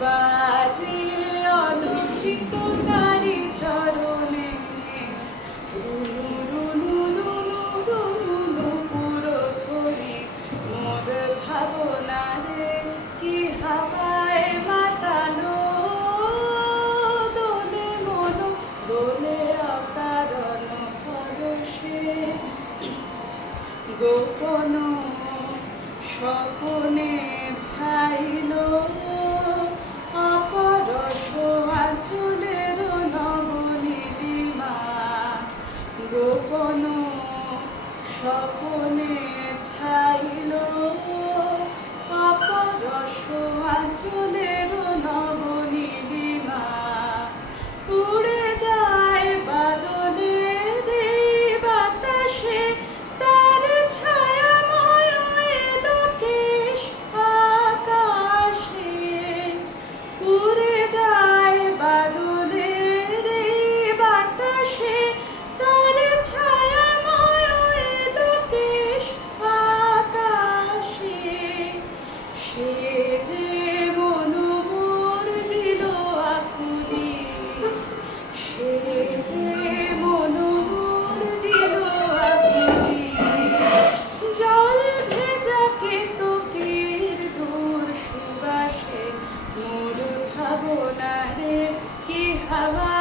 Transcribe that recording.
বাজে অলক্ষিত তারি চরণে রুনু রুনু রুনু রুনু পুরো ধরি মোর ভাবনা রে কি হাওয়ায় মাতালো দোলে মন দোলে অকারণ পরশে গোপন স্বপনে ছাইল অপরশ আঁচলের নবনীলিমা গোপন স্বপনে ছাইল অপরশ আঁচলের নবনীলিমা উড়ে যায় বাদলের এই বাতাসে তার ছায়াময় এলো কেশ আকাশে উড়ে যায় বাদলের এই বাতাসে তার ছায়াময় এলো কেশ আকাশে সে যে মন মোর দিল আকুলি সে যে মন মোর দিল আকুলি জল ভেজা কেতকীর দূর সুবাসে মোর ভাবনা রে কি হাওয়া